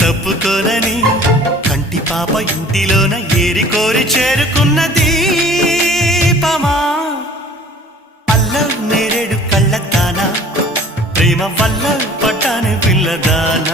తప్పుకోనని కంటి పాప ఇంటిలోన ఏరి కోరి చేరుకున్న దీపమా అల్లం నేరేడు కళ్ళతానా ప్రేమ వల్ల పట్టాను పిల్లదానా